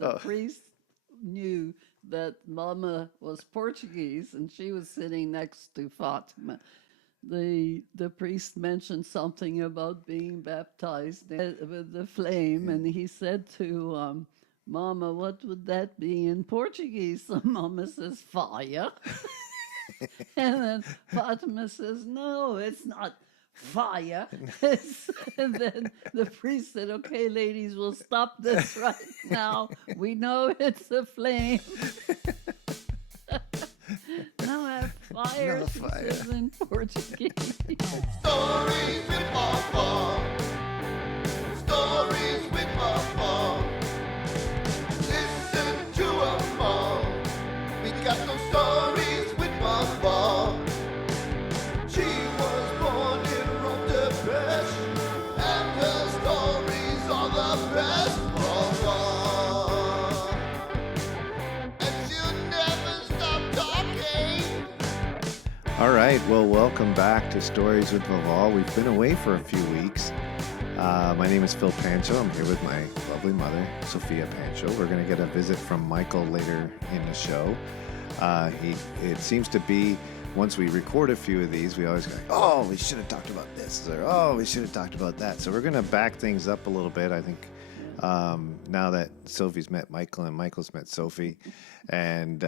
the priest knew that Mama was Portuguese and she was sitting next to Fatima. The priest mentioned something about being baptized with the flame, and he said to Mama, "What would that be in Portuguese?" So Mama says, "Fire." And then Fatima says, "No, it's not fire." And then the priest said, "Okay, ladies, we'll stop this right now. We know it's a flame." Now I have fire, No she fire. says in Portuguese. Stories with Papa. Stories with Papa. Listen to 'em all. We got those stories with Papa. She was born in Rotterdam, and her stories are the best. Papa. And she'll never stop talking. All right, well, welcome back to Stories with Vavo. We've been away for a few weeks. My name is Phil Pancho. I'm here with my lovely mother, Sophia Pancho. We're going to get a visit from Michael later in the show. It seems to be, once we record a few of these, we always go, "Oh, we should have talked about this," or "Oh, we should have talked about that." So we're going to back things up a little bit, I think, now that Sophie's met Michael and Michael's met Sophie. And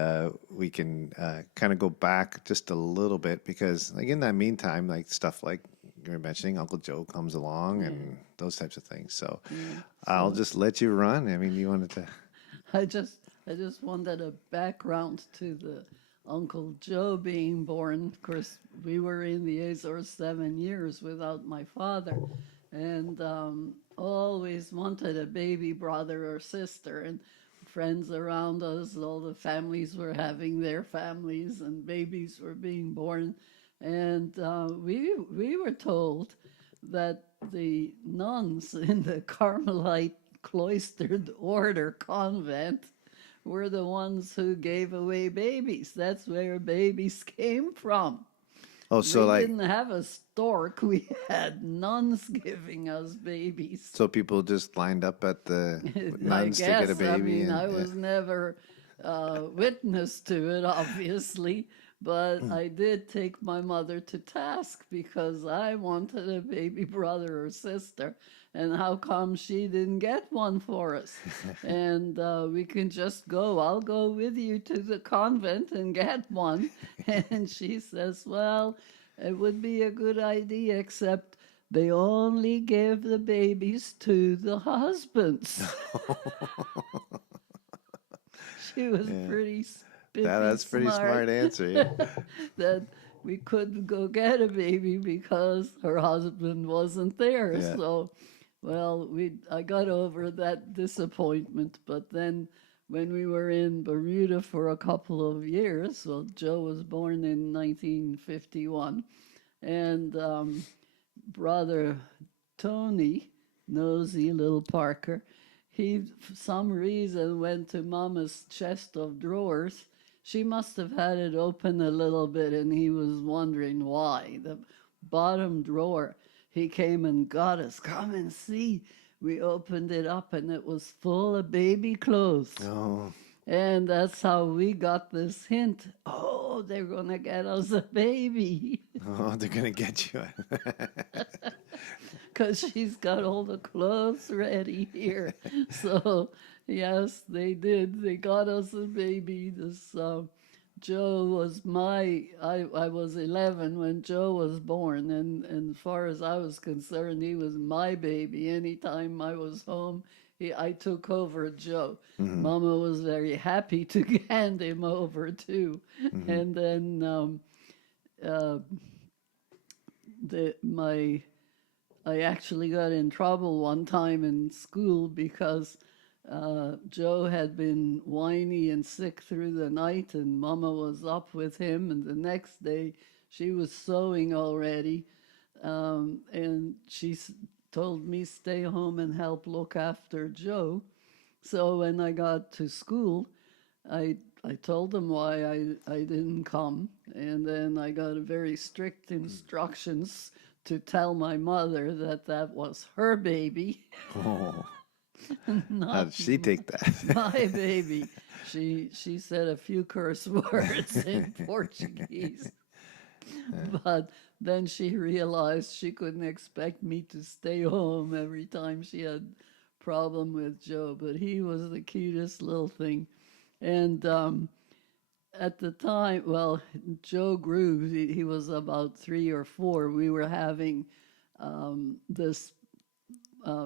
we can kind of go back just a little bit because, like, in that meantime, like stuff like you were mentioning, Uncle Joe comes along and those types of things. So I'll just let you run. I mean, you wanted to. I just wanted a background to the Uncle Joe being born. Of course, we were in the Azores 7 years without my father, and always wanted a baby brother or sister. And friends around us, all the families were having their families, and babies were being born. And we were told that the nuns in the Carmelite cloistered order convent were the ones who gave away babies. That's where babies came from. Oh, so We like, didn't have a stork. We had nuns giving us babies. so people just lined up at the I nuns to get a guess. baby. I mean, and, I was never witness to it, obviously, but I did take my mother to task because I wanted a baby brother or sister, and how come she didn't get one for us? And we can just go. I'll go with you to the convent and get one. And she says, "Well, it would be a good idea, except they only give the babies to the husbands." She was pretty spiffy that's pretty smart answer. Yeah. that we couldn't go get a baby because her husband wasn't there. Yeah. So, well, I got over that disappointment. But then when we were in Bermuda for a couple of years, well, Joe was born in 1951, and brother Tony, nosy little Parker, he, for some reason, went to Mama's chest of drawers. She must have had it open a little bit, and he was wondering why. The bottom drawer, he came and got us. "Come and see." We opened it up, and it was full of baby clothes. Oh, And that's how we got this hint. Oh, they're going to get us a baby. oh, they're gonna get you. Because she's got all the clothes ready here. So, yes, they did. They got us a baby. This Joe was I was 11 when Joe was born. And as far as I was concerned, he was my baby. Anytime I was home, I took over Joe. Mama was very happy to hand him over too. And then I actually got in trouble one time in school because Joe had been whiny and sick through the night, and Mama was up with him. And the next day, she was sewing already, and she told me stay home and help look after Joe. So when I got to school, I told them why I didn't come, and then I got a very strict instructions to tell my mother that that was her baby. Oh, How Not did she take that? my baby. She said a few curse words in Portuguese, but then she realized she couldn't expect me to stay home every time she had problem with Joe. But he was the cutest little thing, and at the time, well, Joe grew. He was about 3 or 4. We were having this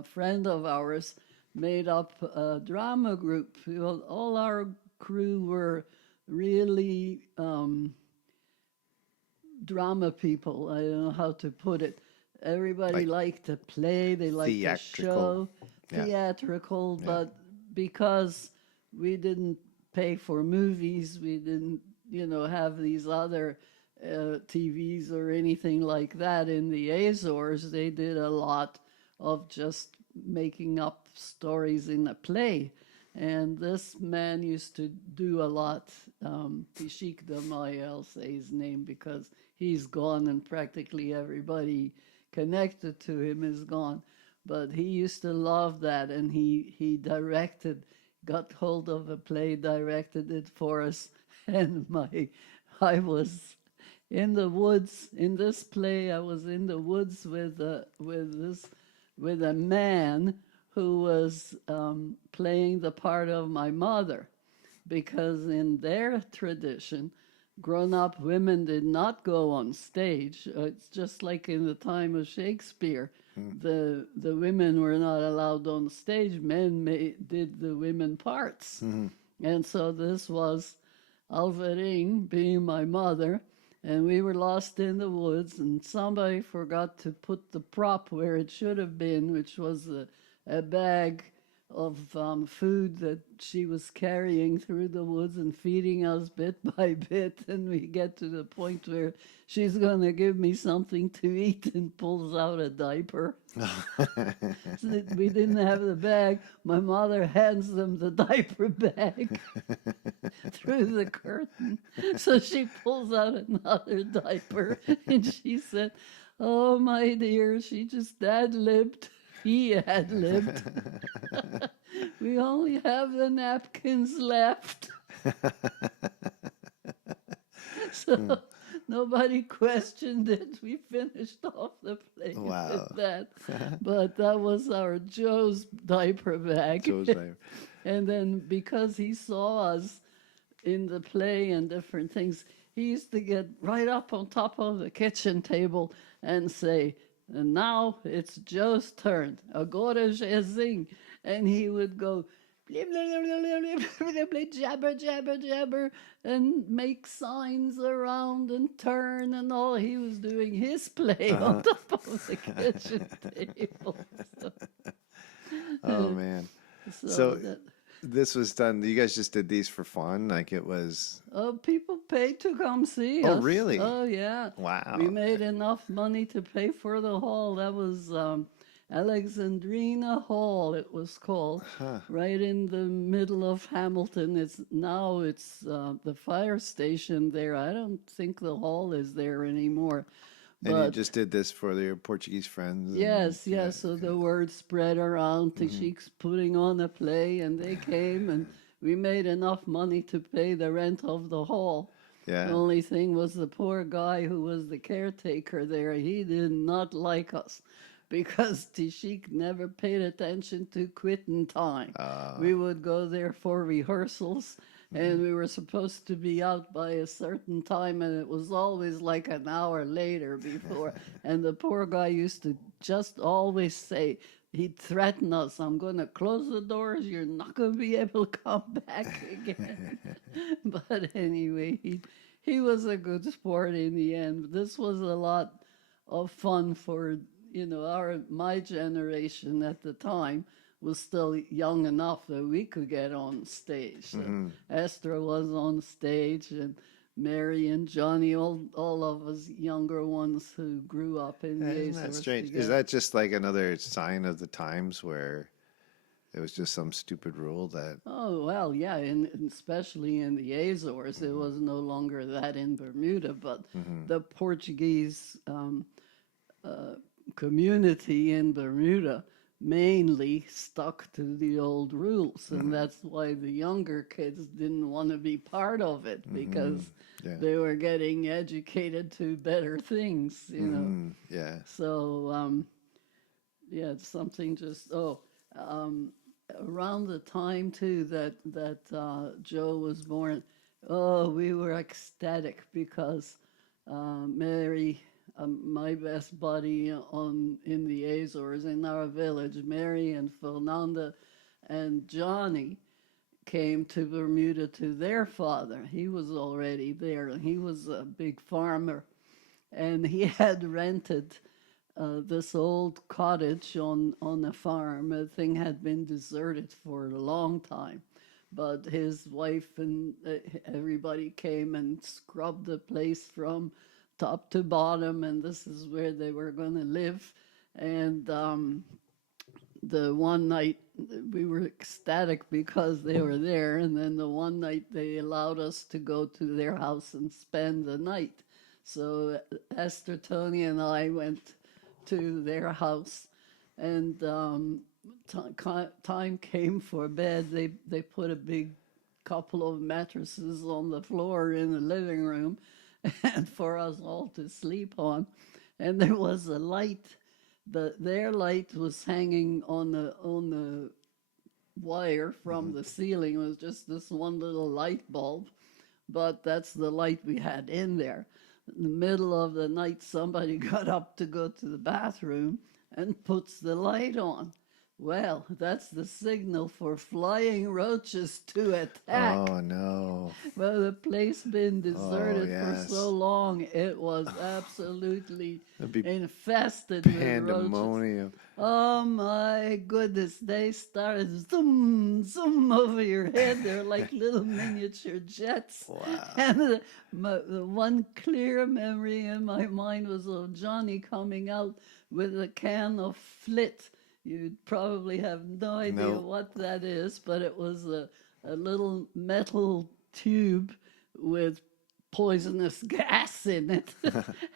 friend of ours made up a drama group. Well, all our crew were really drama people. I don't know how to put it. Everybody liked to play. They liked to theatrical. show, Yeah. theatrical. But because we didn't pay for movies, we didn't, have these other TVs or anything like that in the Azores. They did a lot of just making up stories in a play. And this man used to do a lot. Tishik Damai, I'll say his name because he's gone and practically everybody connected to him is gone. But he used to love that, and he got hold of a play, directed it for us. And I was in the woods in this play. I was in the woods with a man who was playing the part of my mother, because in their tradition, grown-up women did not go on stage. It's just like in the time of Shakespeare. The women were not allowed on stage. Men did the women parts. And so this was Alvaring being my mother, and we were lost in the woods, and somebody forgot to put the prop where it should have been, which was a bag of food that she was carrying through the woods and feeding us bit by bit. And we get to the point where she's going to give me something to eat and pulls out a diaper. So we didn't have the bag. My mother hands them the diaper bag through the curtain. So she pulls out another diaper and she said, "Oh, my dear, she just ad-libbed." He ad-libbed. We only have the napkins left. So nobody questioned it. We finished off the play with that. But that was our Joe's diaper bag. Joe's diaper. And then because he saw us in the play and different things, he used to get right up on top of the kitchen table and say, "And now it's Joe's turn. Agora já sing." And he would go, blip, blip, blip, blip, blip, blip, jabber, jabber, jabber, and make signs around and turn and all. He was doing his play on top of the kitchen table. Oh, man. So this was done, you guys just did these for fun? Like it was... Oh, people paid to come see us. Oh, really? Oh, yeah. Wow. We made enough money to pay for the hall. That was Alexandrina Hall, it was called, right in the middle of Hamilton. It's the fire station there. I don't think the hall is there anymore. And you just did this for your Portuguese friends? Yes. So the word spread around. Tishik's putting on a play, and they came, and we made enough money to pay the rent of the hall. Yeah. The only thing was the poor guy who was the caretaker there. He did not like us because Tishik never paid attention to quitting time. We would go there for rehearsals, and we were supposed to be out by a certain time, and it was always like an hour later before. And the poor guy used to just always say, he'd threaten us, "I'm going to close the doors. You're not going to be able to come back again." But anyway, he was a good sport in the end. This was a lot of fun for, my generation at the time was still young enough that we could get on stage. So Esther was on stage, and Mary and Johnny, all of us younger ones who grew up in the Isn't that Azores strange? together. Is that just like another sign of the times where it was just some stupid rule that... Oh, well, yeah, and especially in the Azores. It was no longer that in Bermuda, but the Portuguese community in Bermuda mainly stuck to the old rules, and that's why the younger kids didn't want to be part of it because Yeah. they were getting educated to better things, you know. Yeah. So yeah, it's something just around the time too that Joe was born. Oh, we were ecstatic because Mary, my best buddy in the Azores in our village, Mary and Fernanda and Johnny came to Bermuda to their father. He was already there, and he was a big farmer, and he had rented this old cottage on a farm. The thing had been deserted for a long time, but his wife and everybody came and scrubbed the place from top to bottom, and this is where they were going to live. And the one night we were ecstatic because they were there, and then the one night they allowed us to go to their house and spend the night. So Esther, Tony, and I went to their house, and time came for bed. They put a big couple of mattresses on the floor in the living room and for us all to sleep on. And there was a light. Their light was hanging on the wire from the ceiling. It was just this one little light bulb, but that's the light we had in there. In the middle of the night, somebody got up to go to the bathroom and puts the light on. Well, that's the signal for flying roaches to attack. Oh, no. Well, the place been deserted yes. for so long, it was absolutely It'd be infested with roaches. pandemonium. Oh my goodness, they started zoom, zoom over your head. They're like little miniature jets. Wow. And the one clear memory in my mind was of Johnny coming out with a can of flit. You'd probably have no idea what that is, but it was a little metal tube with poisonous gas in it,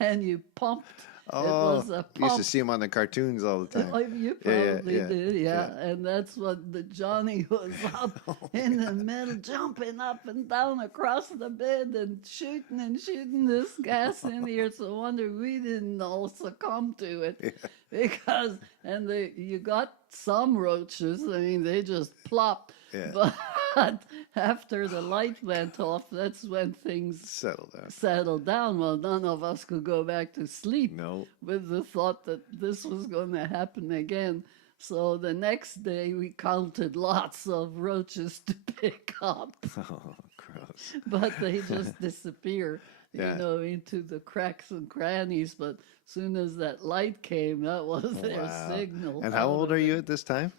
and you pumped. Oh, it was a you pump. used to see him on the cartoons all the time. You probably did, yeah. And that's what the Johnny was up in the middle, jumping up and down across the bed and shooting this gas in here. It's a wonder we didn't all succumb to it, because you got some roaches. I mean, they just plopped. Yeah. But after the light went off, that's when things settled down. Well, none of us could go back to sleep with the thought that this was going to happen again. So the next day, we counted lots of roaches to pick up. Oh, gross. But they just disappear, into the cracks and crannies. But as soon as that light came, that was their signal. And how old are you at this time?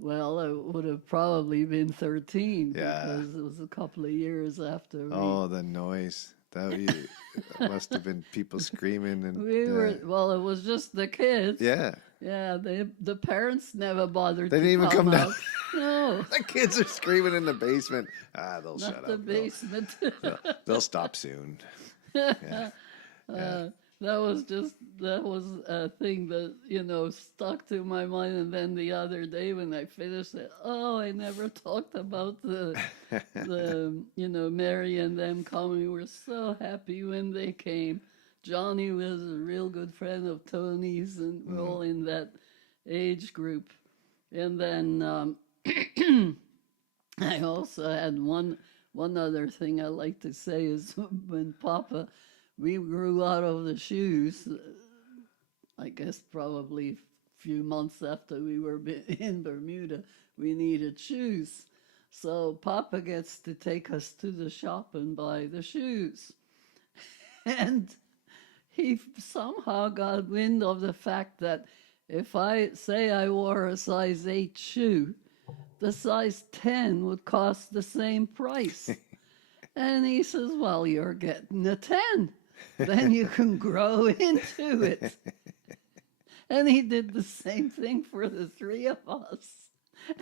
Well, I would have probably been 13 Yeah. because it was a couple of years after we... Oh, the noise. That must have been people screaming. And Well, it was just the kids. Yeah. Yeah, the parents never bothered They didn't even come down. No. The kids are screaming in the basement. They'll Not shut the up. basement. They'll stop soon. Yeah. That was a thing that, stuck to my mind. And then the other day when I finished it, I never talked about the Mary and them coming. We were so happy when they came. Johnny was a real good friend of Tony's, and we're all in that age group. And then I also had one other thing I like to say is when we grew out of the shoes, I guess probably a few months after we were in Bermuda, we needed shoes. So Papa gets to take us to the shop and buy the shoes. And he somehow got wind of the fact that if I wore a size 8 shoe, the size 10 would cost the same price. And he says, well, you're getting a 10. Then you can grow into it. And he did the same thing for the three of us.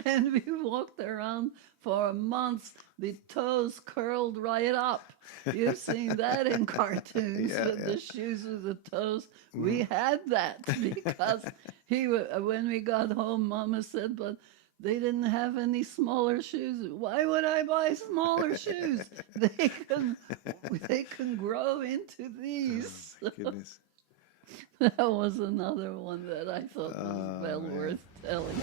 And we walked around for months, the toes curled right up. You've seen that in cartoons Yeah, with yeah. the shoes with the toes. We had that because when we got home, Mama said, but they didn't have any smaller shoes. Why would I buy smaller shoes? They can grow into these. My goodness. That was another one that I thought was well man. worth telling.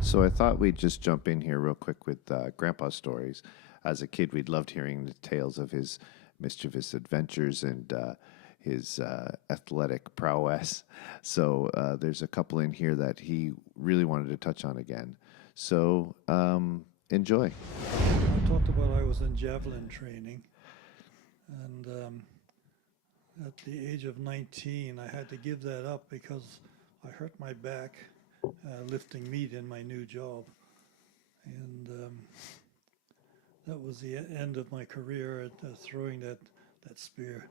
So I thought we'd just jump in here real quick with Grandpa's stories. As a kid, we'd loved hearing the tales of his mischievous adventures and his athletic prowess. So there's a couple in here that he really wanted to touch on again. So enjoy. I talked about I was in javelin training, and at the age of 19, I had to give that up because I hurt my back lifting meat in my new job, and that was the end of my career at throwing that spear.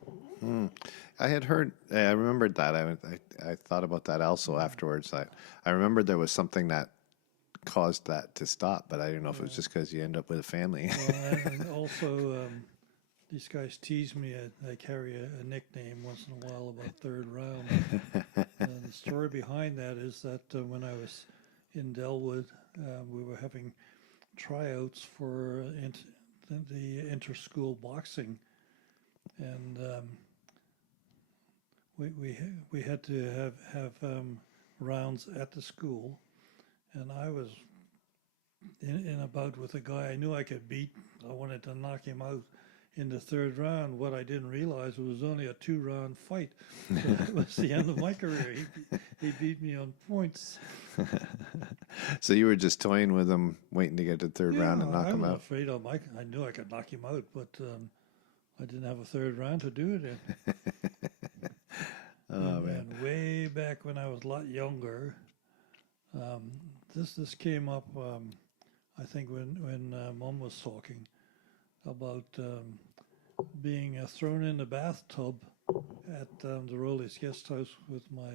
I had heard, I remembered that. I thought about that also afterwards. I remembered there was something that caused that to stop, but I didn't know if it was just because you end up with a family. Well, and also, these guys tease me. I carry a nickname once in a while about third round. The story behind that is that when I was in Delwood, we were having tryouts for the inter-school boxing, and we had to have rounds at the school, and I was in a bout with a guy I knew I could beat. I wanted to knock him out in the third round. What I didn't realize it was only a 2-round fight. So that was the end of my career. He beat me on points. So you were just toying with him, waiting to get to the third round and knock I him was out. afraid of Mike. I knew I could knock him out, but I didn't have a third round to do it in. And way back when I was a lot younger, this came up. I think when Mom was talking about being thrown in the bathtub at the Rowley's guest house with my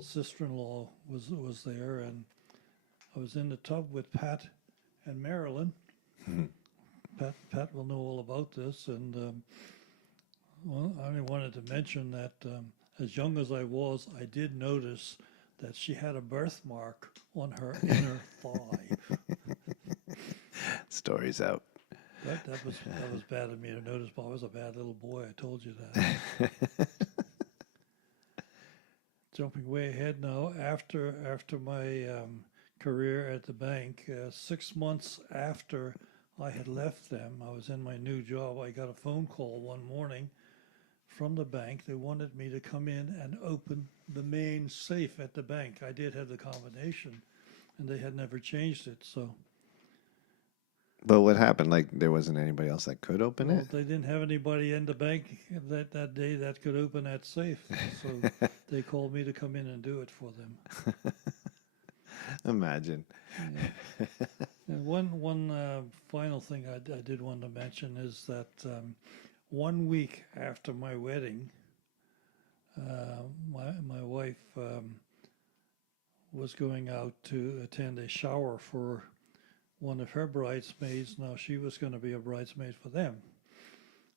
sister-in-law was there, and I was in the tub with Pat and Marilyn. Pat will know all about this, and well, I only wanted to mention that as young as I was, I did notice that she had a birthmark on her inner thigh. Story's out. That was bad of me to notice, but I was a bad little boy. I told you that. Jumping way ahead now, after my career at the bank, 6 months after I had left them, I was in my new job. I got a phone call one morning from the bank. They wanted me to come in and open the main safe at the bank. I did have the combination, and they had never changed it. So, But what happened? Like there wasn't anybody else that could open well, it? they didn't have anybody in the bank that day that could open that safe. So they called me to come in and do it for them. Imagine. Yeah. And one final thing I did want to mention is that 1 week after my wedding, my wife was going out to attend a shower for one of her bridesmaids. Now she was going to be a bridesmaid for them,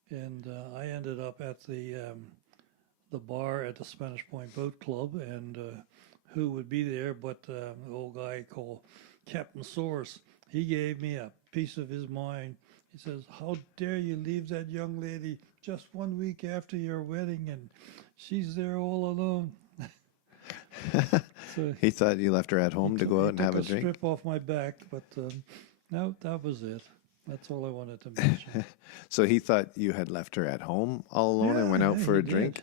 and I ended up at the bar at the Spanish Point Boat Club, and who would be there but an old guy called Captain Source. He gave me a piece of his mind. He says, "How dare you leave that young lady just 1 week after your wedding, and she's there all alone." So He thought you left her at home to go out and have a drink? strip off my back, but no, that was it. That's all I wanted to mention. So he thought you had left her at home all alone and went out Yeah, for he a drink?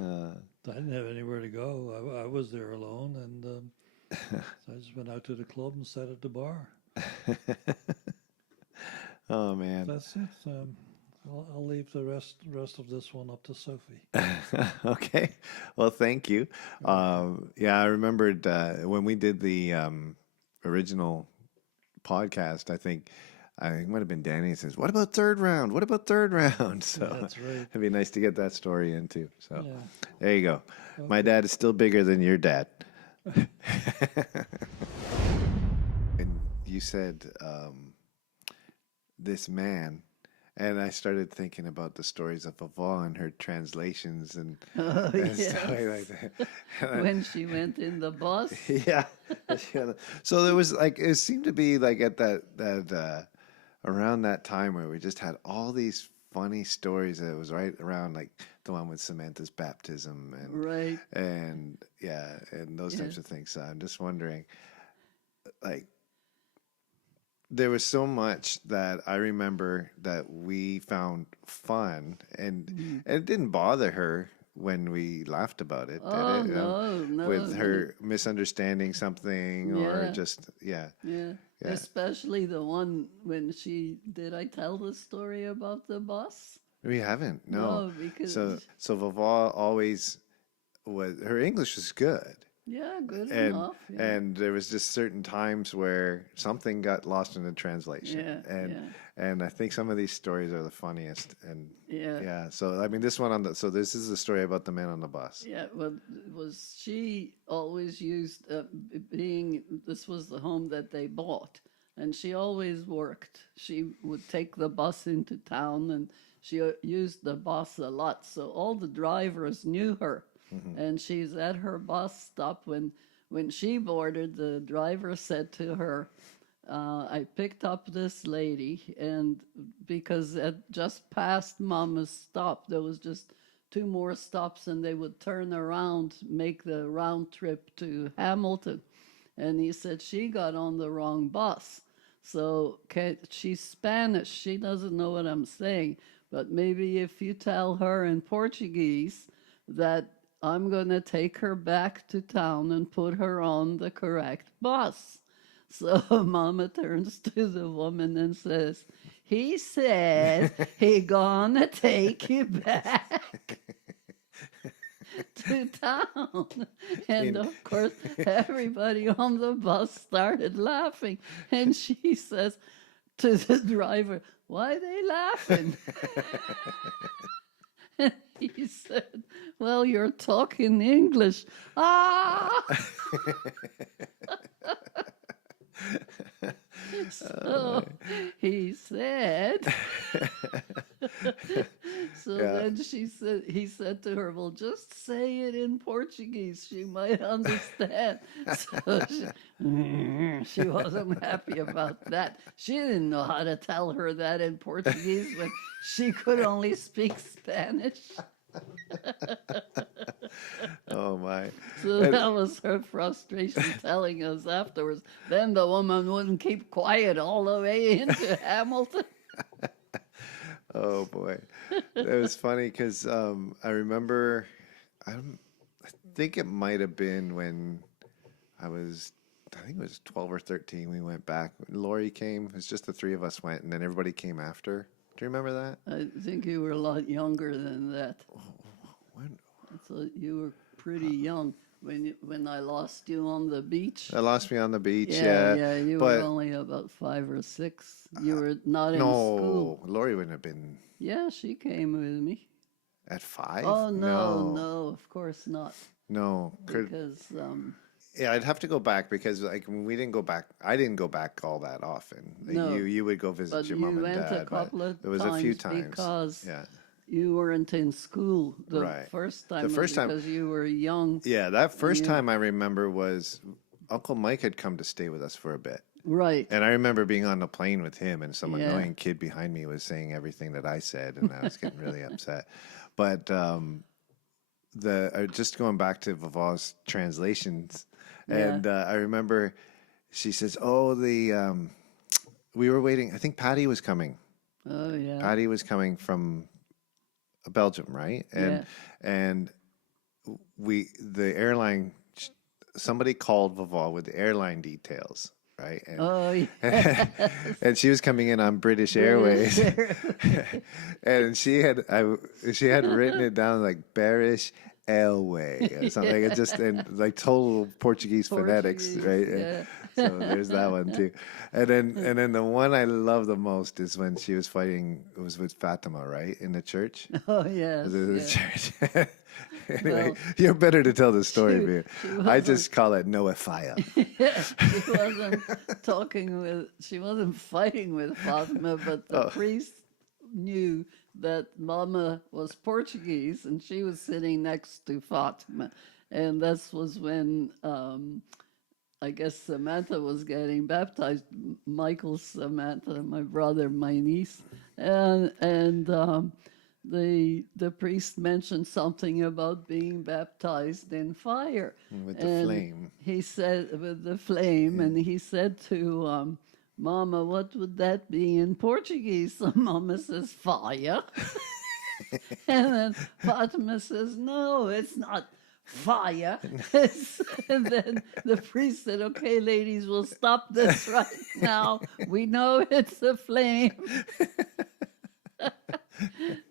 I didn't have anywhere to go. I was there alone, and so I just went out to the club and sat at the bar. Oh, man. That's it. I'll leave the rest of this one up to Sophie. Okay. Well, thank you. Yeah, I remembered when we did the original podcast, I think it might have been Danny says, "What about third round? What about third round?" So That's right. it'd be nice to get that story in too. So Yeah. there you go. My dad is still bigger than your dad. And you said this man, and I started thinking about the stories of Vava and her translations and, Oh, and yes. stuff like that. And I- When she went in the bus. yeah. So there was like it seemed to be like at that around that time where we just had all these funny stories. That was right around like the one with Samantha's baptism Right. and yeah, and those types Yeah. of things. So I'm just wondering, like, there was so much that I remember that we found fun, and it didn't bother her when we laughed about it, did Oh, it? no, With no. her misunderstanding something or Yeah. just Yeah. Yeah. Especially the one when did I tell the story about the bus? We haven't, no. No, because, So Vava always her English was good. yeah, good And enough. Yeah. and there was just certain times where something got lost in the translation. Yeah, And I think some of these stories are the funniest. And yeah. so I mean this one this is the story about the man on the bus. Yeah, well, she always used this was the home that they bought, and she always worked. She would take the bus into town, and she used the bus a lot, so all the drivers knew her. And she's at her bus stop when she boarded, the driver said to her, I picked up this lady, and because at just past Mama's stop, there was just 2 more stops, and they would turn around, make the round trip to Hamilton. And he said she got on the wrong bus. So she's Spanish. She doesn't know what I'm saying. But maybe if you tell her in Portuguese that I'm going to take her back to town and put her on the correct bus. So Mama turns to the woman and says, he said he gonna take you back to town. And of course, everybody on the bus started laughing. And she says to the driver, why are they laughing? And he said, well, you're talking English. Ah! So he said, then he said to her, well, just say it in Portuguese. She might understand. So she wasn't happy about that. She didn't know how to tell her that in Portuguese when she could only speak Spanish. Oh my. So that was her frustration telling us afterwards. Then the woman wouldn't keep quiet all the way into Hamilton. Oh boy, it was funny because I remember, I think it might have been when I think it was 12 or 13. We went back. Lori came. It was just the 3 of us went, and then everybody came after. Do you remember that? I think you were a lot younger than that. When? So you were pretty young when I lost you on the beach. I lost me on the beach. Yeah, you were but only about 5 or 6. You were not in school. no, Lori wouldn't have been Yeah, she came with me. at 5. Oh no, of course not. No. Because Yeah, I'd have to go back because like when we didn't go back. I didn't go back all that often. Like, No. you would go visit but your you mom and went dad. a couple of there was times a few times because yeah. you weren't in school the Right. first time. The first time- because you were young. Yeah, that first You- time I remember was Uncle Mike had come to stay with us for a bit. Right. And I remember being on the plane with him, and some Yeah. annoying kid behind me was saying everything that I said, and I was getting really upset. But just going back to Vava's translations, and I remember she says, "Oh, we were waiting. I think Patty was coming. Oh yeah. Patty was coming from Belgium, right? And the airline, somebody called Vava with the airline details, right? And, Oh yeah. and she was coming in on British Airways, and she had written it down like bearish Elway or something. It's just in like total Portuguese phonetics, Portuguese, right? yeah. So there's that one too. And then the one I love the most is when she was fighting. It was with Fatima, right, in the church. Oh yes, Was it the yes. church? Anyway, Well, you're better to tell the story, she- Beer. she I wasn't- just call it Noah Fire. Yeah, she wasn't fighting with Fatima, but the priest knew that Mama was Portuguese and she was sitting next to Fatima. And this was when I guess Samantha was getting baptized. Michael's Samantha, my brother, my niece, and the priest mentioned something about being baptized in fire With the and flame. He said with the flame, and he said to Mama, "What would that be in Portuguese?" So Mama says, "Fire," and then Fatima says, "No, it's not." Fire. And then the priest said, "Okay, ladies, we'll stop this right now. We know it's a flame."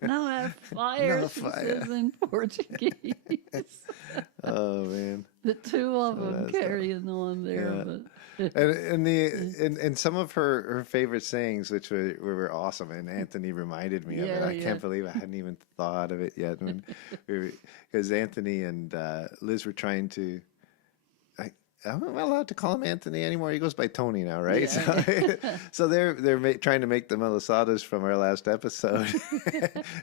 Now I have fire, No she fire. says in Portuguese. Oh man. The two of So them that's the- carrying on there, Yeah. but And some of her favorite sayings, which were awesome, and Anthony reminded me of it. Yeah, I yeah. can't believe I hadn't even thought of it yet. Because Anthony and Liz were trying to. I'm not allowed to call him Anthony anymore. He goes by Tony now, right? Yeah. So they're trying to make the malasadas from our last episode,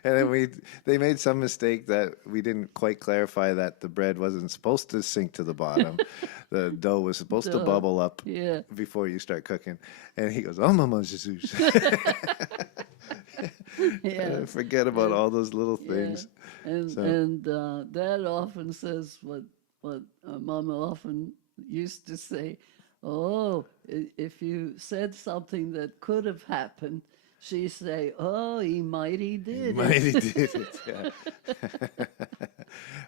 and then they made some mistake that we didn't quite clarify that the bread wasn't supposed to sink to the bottom. The dough was supposed to Dough. bubble up yeah. before you start cooking. And he goes, "Oh, Mama Jesus." Yeah. Forget about all those little Yeah. things. And So- Dad often says what Mama often used to say. Oh, if you said something that could have happened, she'd say, "Oh, he mighty did." Mighty did it, yeah.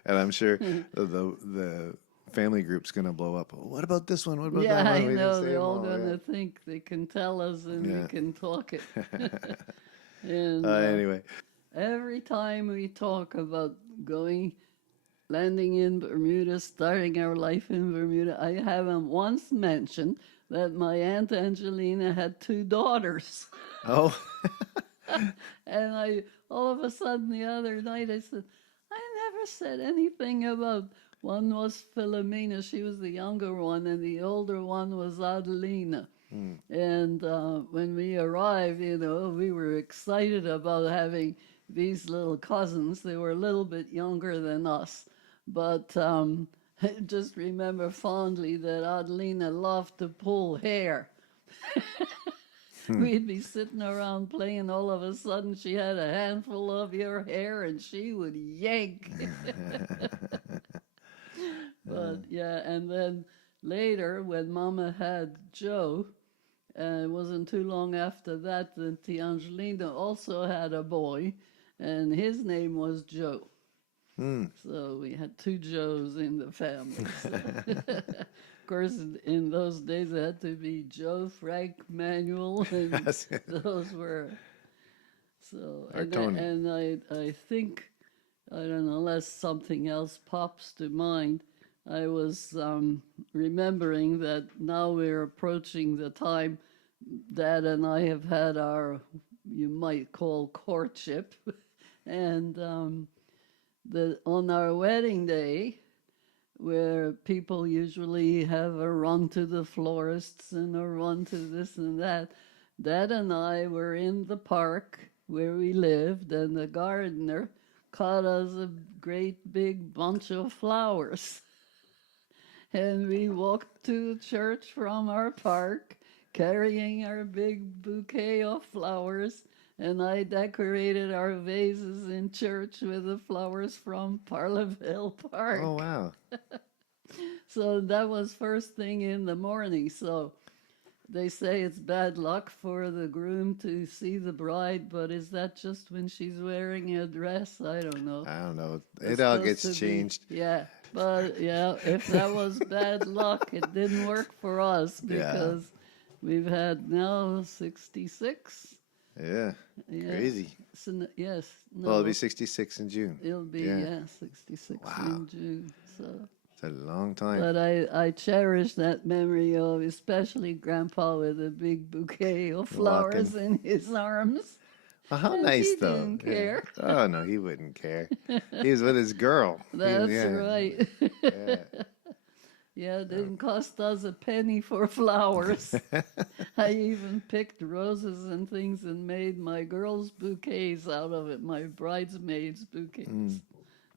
And I'm sure the family group's gonna blow up. "Oh, what about this one? What about Yeah, that one?" I We didn't know. say They're them all all, going yeah. to think they can tell us and Yeah. we can talk it. And Anyway, every time we talk about landing in Bermuda, starting our life in Bermuda, I haven't once mentioned that my Aunt Angelina had 2 daughters. oh, And all of a sudden the other night, I said, I never said anything about, one was Philomena, she was the younger one, and the older one was Adelina. And when we arrived, we were excited about having these little cousins. They were a little bit younger than us. But I just remember fondly that Adelina loved to pull hair. We'd be sitting around playing, all of a sudden she had a handful of your hair and she would yank. But yeah, and then later when Mama had Joe, it wasn't too long after that that the Angelina also had a boy, and his name was Joe. So we had 2 Joes in the family. So. Of course, in those days, it had to be Joe, Frank, Manuel, and those were. So, Or and, Tony. and I think, I don't know, unless something else pops to mind, I was remembering that now we're approaching the time Dad and I have had our, you might call, courtship. And on our wedding day, where people usually have a run to the florists and a run to this and that, Dad and I were in the park where we lived, and the gardener caught us a great big bunch of flowers. And we walked to the church from our park, carrying our big bouquet of flowers, and I decorated our vases in church with the flowers from Parleville Park. oh wow. So that was first thing in the morning. So they say it's bad luck for the groom to see the bride, but is that just when she's wearing a dress? I don't know. I don't know. It's It all supposed gets to be- changed. Yeah, but yeah, if that was bad luck, it didn't work for us Yeah. because we've had now 66 Yeah. Yes. Crazy. So, yes. No, Well, it'll be 66 in June. it'll be, yeah. 66 Wow. in June. So, It's a long time. but I cherish that memory of especially Grandpa with a big bouquet of flowers in his arms. Well, how And nice, he though. didn't care. Oh, no, he wouldn't care. He was with his girl. That's yeah. right. Yeah. Yeah, it didn't cost us a penny for flowers. I even picked roses and things and made my girls' bouquets out of it, my bridesmaids' bouquets.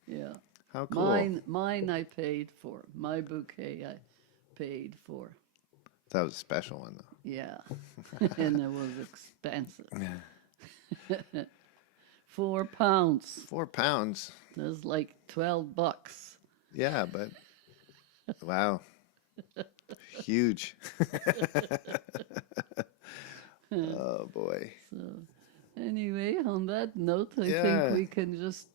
Yeah. How cool. Mine I paid for. My bouquet I paid for. That was a special one, though. Yeah. And it was expensive. £4. 4 pounds. That's like $12. Yeah, but wow. Huge. Oh, boy. So, anyway, on that note, I Yeah. think we can just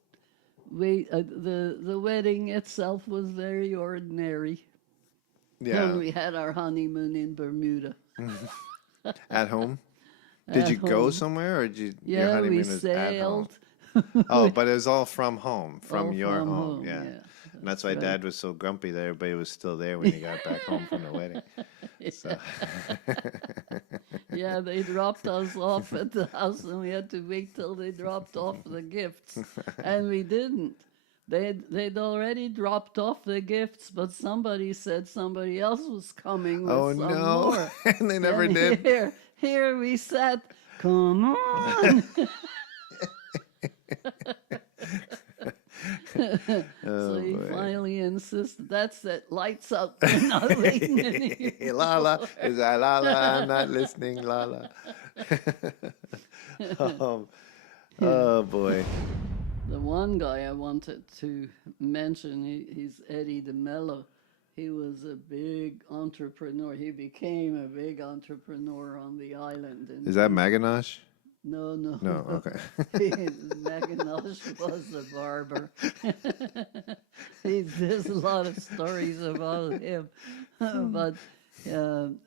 wait. The wedding itself was very ordinary. Yeah. And we had our honeymoon in Bermuda. At home? Did At you go home. somewhere, or did you, your Yeah, honeymoon we was at home? sailed. Oh, but it was all from home, from All your from home. Yeah. And that's why right. Dad was so grumpy that everybody was still there when he got back home from the wedding. So. Yeah, they dropped us off at the house, and we had to wait till they dropped off the gifts, and we didn't. They'd already dropped off the gifts, but somebody said somebody else was coming with Oh, some no. more. And they never And did. Here we sat. Come on. So he boy. finally insisted. That's it. Lights out. We're not waiting anymore. Lala. Is that Lala? I'm not listening, Lala. Oh, boy. The one guy I wanted to mention, he's Eddie DeMello. He was a big entrepreneur. He became a big entrepreneur on the island. And Is that Maganosh? No. No, okay. Maganosh was the barber. There's a lot of stories about him. But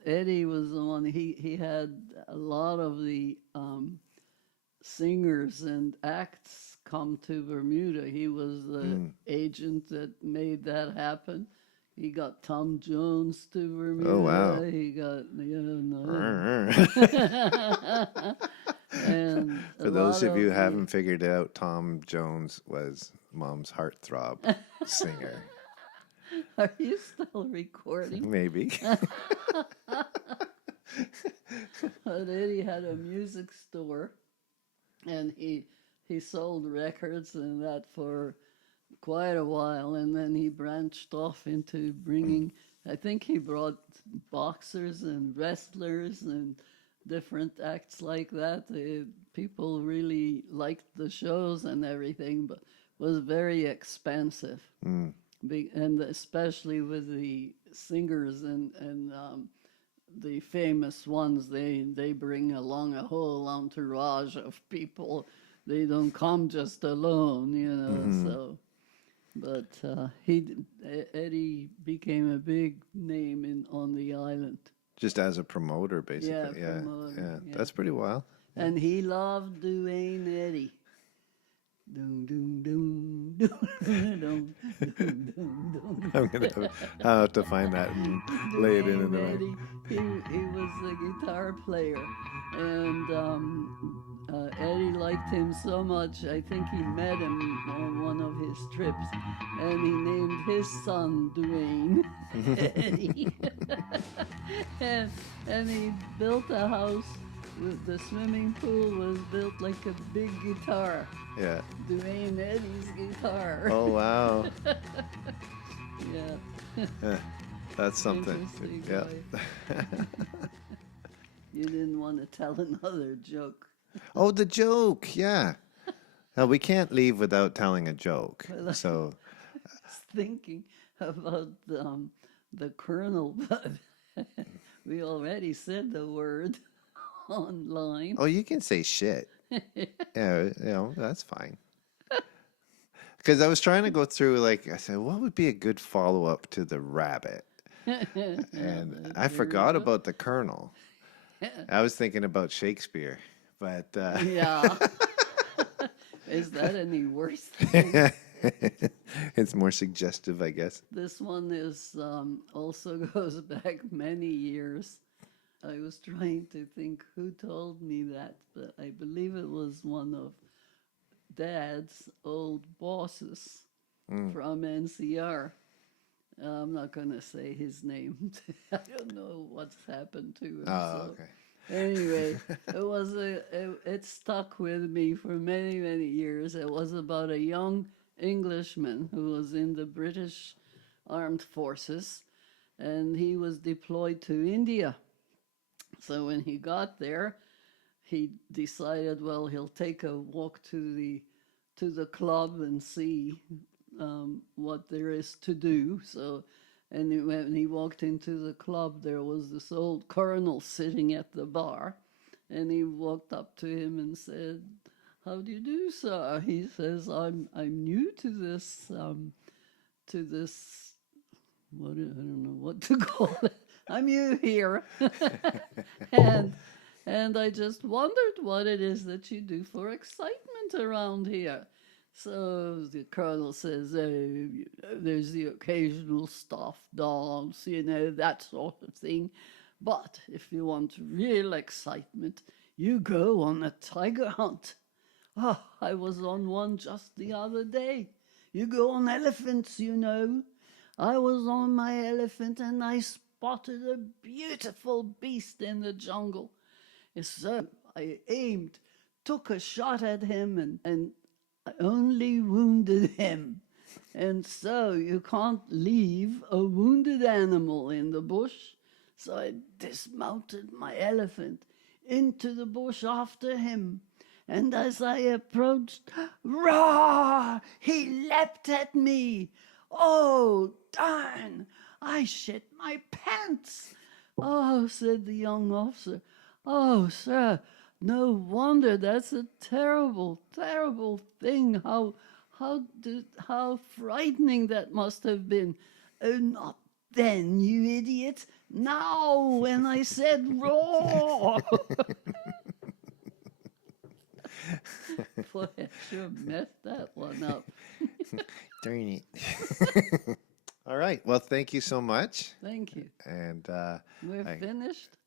Eddie was the one, he had a lot of the singers and acts come to Bermuda. He was the agent that made that happen. He got Tom Jones to Bermuda. Oh, wow. He got, and For those of you who haven't figured it out, Tom Jones was Mom's heartthrob singer. Are you still recording? Maybe. But Eddie had a music store, and he sold records and that for quite a while, and then he branched off into bringing, I think he brought boxers and wrestlers and different acts like that. People really liked the shows and everything, but was very expensive. And especially with the singers and the famous ones, they bring along a whole entourage of people. They don't come just alone, so. But Eddie became a big name on the island. Just as a promoter, basically. Yeah, Yeah. That's pretty wild. And he loved Duane Eddy. Doom, doom, doom, doom, doom, doom, doom. I'll have to find that and lay it in the Eddie, he was the guitar player, and Eddie liked him so much. I think he met him on one of his trips, and he named his son Duane Eddie. and he built a house. The swimming pool was built like a big guitar. Yeah. Duane Eddy's guitar. Oh, wow. Yeah. That's something. Interesting Yeah. You didn't want to tell another joke. Oh, the joke. Yeah. Now, we can't leave without telling a joke. So, I was thinking about the Colonel, but we already said the word online. oh, you can say shit. Yeah, that's fine. Because I was trying to go through, I said, what would be a good follow-up to the rabbit? And I forgot about the Colonel. I was thinking about Shakespeare, But Yeah. Is that any worse? it's more suggestive, I guess. This one is also goes back many years. I was trying to think who told me that, but I believe it was one of Dad's old bosses from NCR. I'm not going to say his name. I don't know what's happened to him. Oh, okay. Anyway, it stuck with me for many, many years. It was about a young Englishman who was in the British Armed Forces, and he was deployed to India. So when he got there, he decided, well, he'll take a walk to the club and see what there is to do. So, and when he walked into the club, there was this old colonel sitting at the bar, and he walked up to him and said, "How do you do, sir?" He says, "I'm new to this what I don't know what to call it. I'm new here, and I just wondered what it is that you do for excitement around here." So the colonel says, "There's the occasional stuffed dogs, that sort of thing. But if you want real excitement, you go on a tiger hunt. Oh, I was on one just the other day. You go on elephants, I was on my elephant and I spotted a beautiful beast in the jungle. So I aimed, took a shot at him, and I only wounded him. And so you can't leave a wounded animal in the bush. So I dismounted my elephant into the bush after him. And as I approached, roar! He leapt at me. Oh, darn! I shit my pants. Oh, said the young officer. Oh, sir, no wonder. That's a terrible, terrible thing. How frightening that must have been. Oh, not then, you idiot. Now, when I said roar. Boy, I sure messed that one up. Darn it. All right. Well, thank you so much. Thank you. And We're finished.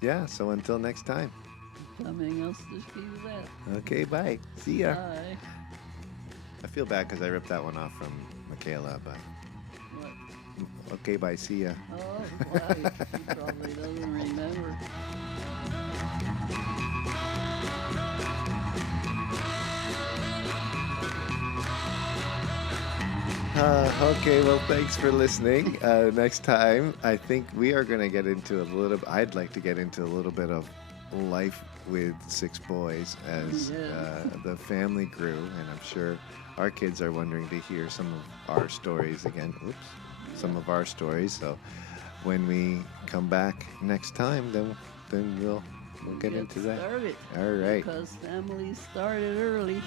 yeah, so until next time. Coming else to see that. Okay, bye. See ya. Bye. I feel bad because I ripped that one off from Michaela, but What? okay, bye. See ya. Oh, why? She probably doesn't remember. Okay, well, thanks for listening. Next time, I think we are going to get into I'd like to get into a little bit of life with 6 boys as the family grew, and I'm sure our kids are wondering to hear some of our stories again. Some of our stories. So when we come back next time, then we'll get into that. Started. All right. Because families started early.